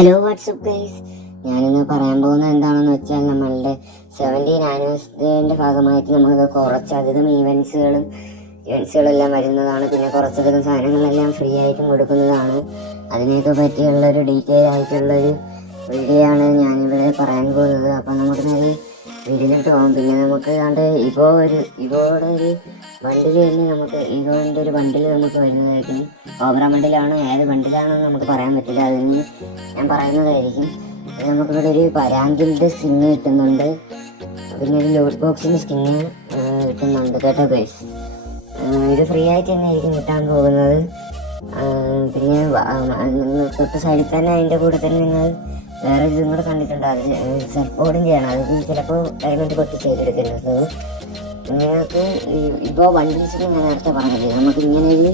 Hello WhatsApp guys, ഞാനിന്ന് പറയാൻ പോകുന്നത് എന്താണെന്ന് വെച്ചാൽ നമ്മളുടെ 17 ആനിവേഴ്സറിയുടെ ഭാഗമായിട്ട് നമുക്ക് കുറച്ചധികം ഇവൻസുകളെല്ലാം വരുന്നതാണ്. പിന്നെ കുറച്ചധികം സാധനങ്ങളെല്ലാം ഫ്രീ ആയിട്ടും കൊടുക്കുന്നതാണ്. അതിനെയൊക്കെ പറ്റിയുള്ളൊരു ഡീറ്റെയിൽ ആയിട്ടുള്ളൊരു വീഡിയോ ആണ് ഞാനിവിടെ പറയാൻ പോകുന്നത്. അപ്പം നമുക്ക് നേരെ വീഡിയോയിലോട്ട് പോകാം. പിന്നെ നമുക്ക് കണ്ട് ഇവോയുടെ ഒരു ബണ്ടിൽ തന്നെ ഇവോൻ്റെ ഒരു ബണ്ടിൽ നമുക്ക് വരുന്നതായിരിക്കും. കോബ്ര ബണ്ടിലാണ്, ഏത് ബണ്ടിലാണെന്ന് നമുക്ക് പറയാൻ പറ്റില്ല, അതിന് ഞാൻ പറയുന്നതായിരിക്കും. നമുക്കിവിടെ ഒരു പരാങ്കിൻ്റെ സ്കിന്ന് കിട്ടുന്നുണ്ട്, പിന്നെ ഒരു ലോട്ട് ബോക്സിൻ്റെ സ്കിന്ന് കിട്ടുന്നുണ്ട് കേട്ടോ ഗൈസ്. ഇത് ഫ്രീ ആയിട്ട് തന്നെ ആയിരിക്കും കിട്ടാൻ പോകുന്നത്. പിന്നെ തൊട്ട് സൈഡിൽ തന്നെ അതിൻ്റെ കൂടെ തന്നെ നിങ്ങൾ വേറെ ഇതും കൂടെ കണ്ടിട്ടുണ്ട്, അത് സപ്പോർട്ടും ചെയ്യണം. അത് ചിലപ്പോൾ ഡയമണ്ട് പൊട്ടി ചെയ്തെടുക്കുന്നത്. നിങ്ങൾക്ക് ഇപ്പോൾ ബണ്ടിൽസിന് ഞാൻ നേരത്തെ പറഞ്ഞത് നമുക്ക് ഇങ്ങനൊരു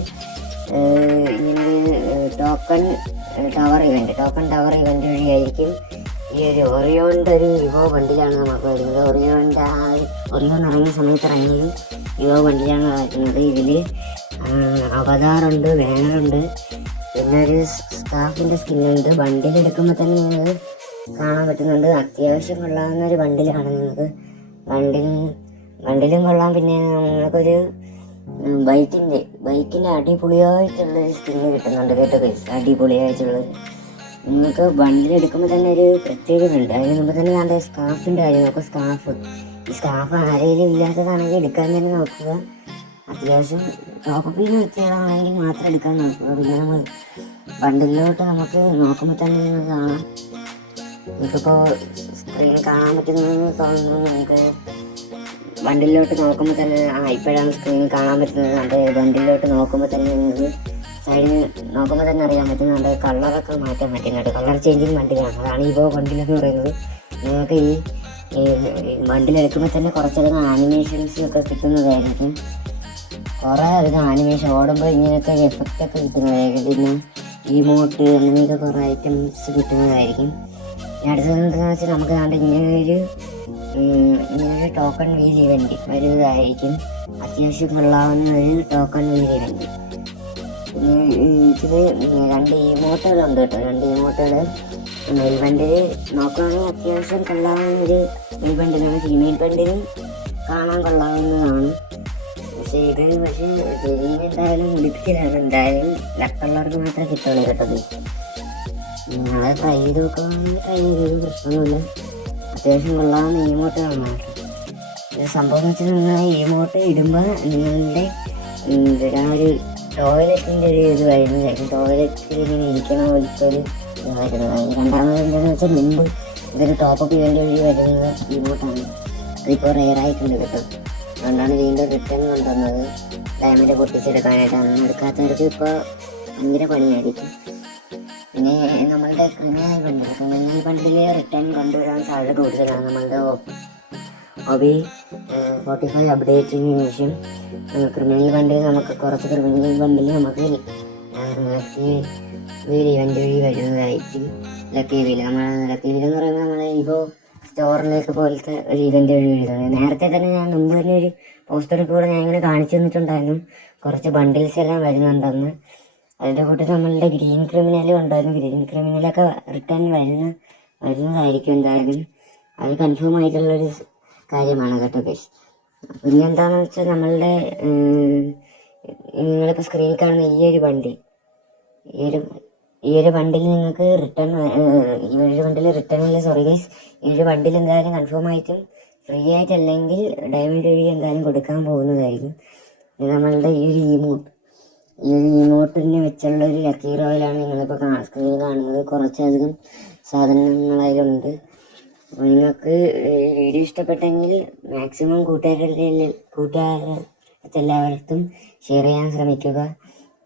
ടോക്കൺ ടവർ ഇവൻ്റ് വഴിയായിരിക്കും ഈ ഒരു ഒറിയോൻ്റെ ഒരു ഇവോ ബണ്ടിലാണ് നമുക്ക് വരുന്നത്. ഒറിയോൺ ഇറങ്ങിയ സമയത്ത് ഇറങ്ങിയ ഇവോ ബണ്ടിലാണ് വരുന്നത്. ഇതിൽ അവതാറുണ്ട്, ബാനറുണ്ട്, പിന്നെ ഒരു സ്കാഫിൻ്റെ സ്കിന്നുണ്ട്. ബണ്ടിലെടുക്കുമ്പോൾ തന്നെ നിങ്ങൾക്ക് കാണാൻ പറ്റുന്നുണ്ട്. അത്യാവശ്യം കൊള്ളാവുന്ന ഒരു ബണ്ടിലാണ് നിങ്ങൾക്ക്. ബണ്ടിലും കൊള്ളാം. പിന്നെ നിങ്ങൾക്കൊരു ബൈക്കിൻ്റെ അടിപൊളിയായിട്ടുള്ളൊരു സ്കിന്ന് കിട്ടുന്നുണ്ട് കേട്ടോ ഗൈസ്. അടിപൊളിയായിട്ടുള്ളത് നിങ്ങൾക്ക് ബണ്ടിലെടുക്കുമ്പോൾ തന്നെ ഒരു പ്രത്യേകതയുണ്ട്. അതിന് മുമ്പ് തന്നെ ഞാൻ സ്കാഫിൻ്റെ കാര്യം നോക്കുക. ഈ സ്കാഫ് ആരെങ്കിലും ഇല്ലാത്തതാണെങ്കിൽ എടുക്കാൻ തന്നെ നോക്കുക. അത്യാവശ്യം ടോപ്പപ്പ് ചെയ്ത് വെച്ചതാണെങ്കിൽ മാത്രം എടുക്കാൻ നോക്കുക. പിന്നെ നമ്മൾ ബണ്ടിലോട്ട് നമുക്ക് നോക്കുമ്പോൾ തന്നെ നിങ്ങൾക്ക് കാണാം. നമുക്കിപ്പോൾ സ്ക്രീനിൽ കാണാൻ പറ്റുന്നതെന്ന് തോന്നുന്നു. നമുക്ക് ബണ്ടിലോട്ട് നോക്കുമ്പോൾ തന്നെ ഇപ്പോഴാണ് സ്ക്രീനിൽ കാണാൻ പറ്റുന്നത്. അത് ബണ്ടിലോട്ട് നോക്കുമ്പോൾ തന്നെ നിങ്ങൾക്ക് സൈഡിൽ നോക്കുമ്പോൾ തന്നെ അറിയാൻ പറ്റുന്നുണ്ട്. കളറൊക്കെ മാറ്റാൻ പറ്റുന്നുണ്ട്. കളർ ചേഞ്ചിങ് ബണ്ടിലാണ്. അതാണ് ഇവോ ബണ്ടിലെന്ന് പറയുന്നത്. നിങ്ങൾക്ക് ഈ ബണ്ടിലെടുക്കുമ്പോൾ തന്നെ കുറച്ചധികം ആനിമേഷൻസ് ഒക്കെ കിട്ടുന്നതായിരിക്കും. കുറേ അധികം ആനിമേഷൻ ഓടുമ്പോൾ ഇങ്ങനത്തെ എഫക്റ്റൊക്കെ കിട്ടുന്നതായിരിക്കും. പിന്നെ ഇമോട്ട് അങ്ങനെയൊക്കെ കുറേ ഐറ്റംസ് കിട്ടുന്നതായിരിക്കും. അടുത്തതെന്താണെന്ന് വെച്ചാൽ നമുക്ക് കണ്ട് ഇങ്ങനൊരു ടോക്കൺ വീൽ ഇവൻറ്റ് വരുന്നതായിരിക്കും. അത്യാവശ്യം കൊള്ളാവുന്ന ഒരു ടോക്കൺ വീൽ ഇവൻറ്റ്. പിന്നെ ഇതിൽ 2 ഇമോട്ടുകളുണ്ട് കേട്ടോ. 2 ഇമോട്ടുകൾ മെയിൽ ബണ്ടിൽ നോക്കുകയാണെങ്കിൽ അത്യാവശ്യം കൊള്ളാവുന്നൊരു മെയിൽ ബണ്ടിലാണ്. ഫീമെയിൽ ബണ്ടിലും കാണാൻ കൊള്ളാവുന്നതാണ്. പക്ഷേ ചെവിയിൽ എന്തായാലും ഉടുപ്പിക്കലാണ്. എന്തായാലും ലക്കുള്ളവർക്ക് മാത്രമേ കിട്ടുള്ളൂ കേട്ടത്. നിങ്ങളെ ട്രൈ ചെയ്ത് നോക്കുകയാണെങ്കിൽ ട്രൈ ചെയ്തത് പ്രശ്നമൊന്നുമില്ല. അത്യാവശ്യം കൊള്ളാവുന്ന ഇമോട്ടുകളാണ്. സംഭവം എന്ന് വെച്ചാൽ നിങ്ങൾ ഇമോട്ട് ഇടുമ്പോൾ നിങ്ങളുടെ ആ ഒരു ടോയ്ലറ്റിൻ്റെ ഒരു ഇത് വരുന്നതായിരിക്കും. ടോയ്ലറ്റിൽ ഇങ്ങനെ ഇരിക്കണ പോലത്തെ ഒരു ഇത് വരുന്നതാണ്. രണ്ടാമത് എന്താണെന്ന് വെച്ചാൽ മുമ്പ് ഇതൊരു ടോപ്പപ്പ് ഇവൻ്റ് വഴി വരുന്ന ഇമോട്ടാണ്. അതിപ്പോൾ റെയറായിട്ടുണ്ട് കേട്ടോ. അതുകൊണ്ടാണ് വീണ്ടും റിട്ടേൺ കൊണ്ടുവന്നത് ഡയമണ്ട് പൊട്ടിച്ചെടുക്കാനായിട്ട്. അന്ന് എടുക്കാത്തവർക്ക് ഇപ്പോൾ ഭയങ്കര പണിയായിരിക്കും. പിന്നെ നമ്മളുടെ ക്രിമിനൽ ബണ്ടിൽ റിട്ടേൺ കൊണ്ടുവരാൻ സാധ്യത കൂടുതലാണ്. നമ്മളുടെ OB 45 അപ്ഡേറ്റിന് ശേഷം ക്രിമിനൽ ബണ്ടിൽ നമുക്ക് നമുക്ക് ലക്കി വീൽ ഇവൻ്റ് വഴി വരുന്നതായിരിക്കും. ലക്കി വീൽ എന്ന് പറയുമ്പോൾ നമ്മൾ ഇപ്പോൾ സ്റ്റോറിലേക്ക് പോലത്തെ ഒരു ഇവൻ്റ് വഴി വരുന്നത്. നേരത്തെ തന്നെ ഞാൻ മുമ്പ് തന്നെ ഒരു പോസ്റ്ററിൽ കൂടെ ഞാൻ ഇങ്ങനെ കാണിച്ചു തന്നിട്ടുണ്ടായിരുന്നു. കുറച്ച് ബണ്ടിൽസ് എല്ലാം വരുന്നുണ്ടെന്ന്. അതിൻ്റെ കൂട്ടത്തിൽ നമ്മളുടെ ഗ്രീൻ ക്രിമിനലും ഉണ്ടായിരുന്നു. ഗ്രീൻ ക്രിമിനലൊക്കെ റിട്ടേൺ വരുന്നതായിരിക്കും എന്തായാലും. അത് കൺഫേം ആയിട്ടുള്ളൊരു കാര്യമാണ് കേട്ടോ ഗൈസ്. പിന്നെ എന്താണെന്ന് വെച്ചാൽ നമ്മളുടെ നിങ്ങളിപ്പോൾ സ്ക്രീനിൽ കാണുന്ന ഈ ഒരു ബണ്ടിൽ നിങ്ങൾക്ക് റിട്ടേൺ സോറി ഗൈസ്, ഈ ഒരു ബണ്ടിൽ എന്തായാലും കൺഫേം ആയിട്ടും ഫ്രീ ആയിട്ടല്ലെങ്കിൽ ഡയമണ്ട് വഴി എന്തായാലും കൊടുക്കാൻ പോകുന്നതായിരിക്കും. പിന്നെ നമ്മളുടെ ഈ ഒരു ഇമോട്ടിനെ വെച്ചുള്ള ഒരു ലക്കി റോയലാണ് നിങ്ങളിപ്പോൾ സ്ക്രീനിൽ കാണുന്നത്. കുറച്ചധികം സാധനങ്ങളതിലുണ്ട്. അപ്പോൾ നിങ്ങൾക്ക് വീഡിയോ ഇഷ്ടപ്പെട്ടെങ്കിൽ മാക്സിമം കൂട്ടുകാരെല്ലാവർക്കും ഷെയർ ചെയ്യാൻ ശ്രമിക്കുക.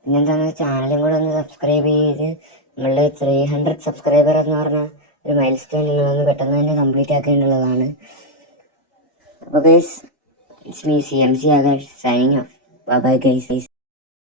പിന്നെന്താണെന്ന് ചാനലും കൂടെ ഒന്ന് സബ്സ്ക്രൈബ് ചെയ്ത് നമ്മളുടെ 300 സബ്സ്ക്രൈബർ എന്ന് പറഞ്ഞ ഒരു മൈൽ സ്റ്റോൺ നിങ്ങളൊന്ന് പെട്ടെന്ന് തന്നെ കംപ്ലീറ്റ് ആക്കേണ്ടതാണ്. അപ്പോൾ guys, it's me CMC Akash signing off. Bye guys.